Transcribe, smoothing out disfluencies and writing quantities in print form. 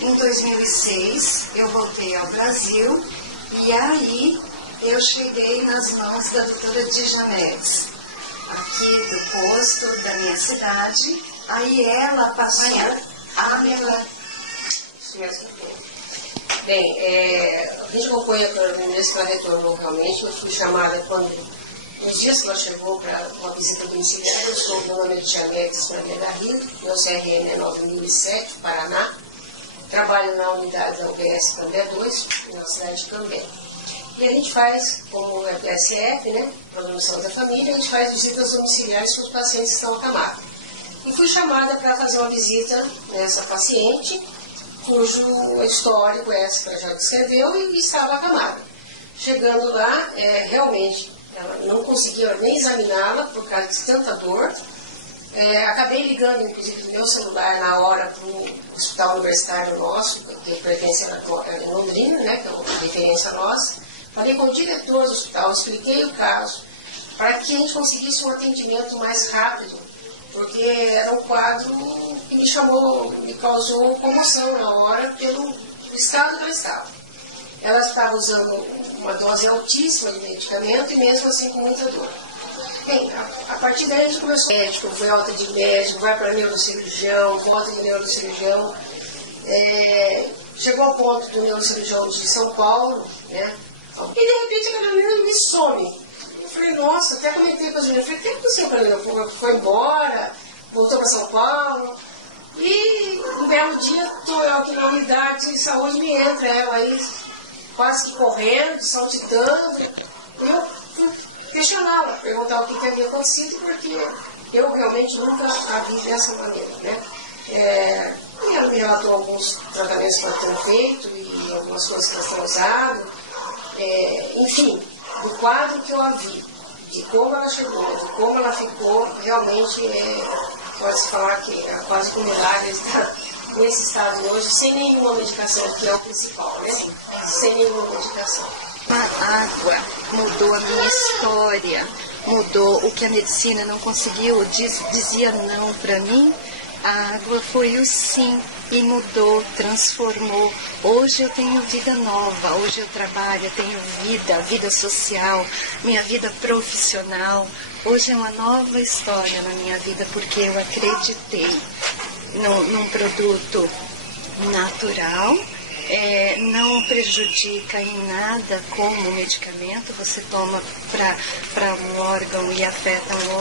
Em 2006, eu voltei ao Brasil e aí eu cheguei nas mãos da doutora Dija Médici, aqui do posto da minha cidade. Aí ela passou a me... Bem, a gente acompanha a ministra, ela retornou realmente. Eu fui chamada quando, nos dias que ela chegou para uma visita domiciliar. Eu estou, meu nome é Dija Médici Maria Garrido, meu CRM é 9007, Paraná. Trabalho na unidade da UBS Cambé 2, na cidade de Cambé. E a gente faz, como é o PSF, né, Programa de Saúde da Família, a gente faz visitas domiciliares para os pacientes que estão acamados. E fui chamada para fazer uma visita nessa paciente, cujo histórico essa já descreveu e estava acamada. Chegando lá, realmente, ela não conseguia nem examiná-la por causa de tanta dor. Acabei ligando, inclusive, do meu celular na hora para o hospital universitário nosso, que pertence a Londrina, né, que é uma referência nossa. Falei com o diretor do hospital, expliquei o caso, para que a gente conseguisse um atendimento mais rápido, porque era um quadro que me causou comoção na hora pelo estado que ela estava. Ela estava usando uma dose altíssima de medicamento e mesmo assim com muita dor. Bem, a partir daí a gente começou médico, foi alta de médico, vai para neurocirurgião, volta de neurocirurgião. Chegou ao ponto do neurocirurgião de São Paulo, né? E de repente aquela menina me some. Eu falei, nossa, até comentei com as meninas, falei, tem que assim, a menina foi embora, voltou para São Paulo. E um belo dia, estou eu aqui na unidade de saúde, me entra ela aí, quase que correndo, saltitando. E eu fui questioná-la, perguntar o que havia acontecido, porque eu realmente nunca a vi dessa maneira, né? E ela me relatou alguns tratamentos que ela tinha feito e algumas coisas que ela tinha usado. Enfim, do quadro que eu a vi, de como ela chegou, de como ela ficou, realmente pode-se falar que é quase que um milagre estar nesse estado hoje, sem nenhuma medicação, que é o principal, né? Sem nenhuma medicação. A água mudou a minha história, mudou o que a medicina não conseguiu, dizia não para mim. A água foi o sim e mudou, transformou. Hoje eu tenho vida nova, hoje eu trabalho, eu tenho vida social, minha vida profissional. Hoje é uma nova história na minha vida, porque eu acreditei num produto natural, não prejudica em nada como medicamento, você toma para um órgão e afeta um órgão.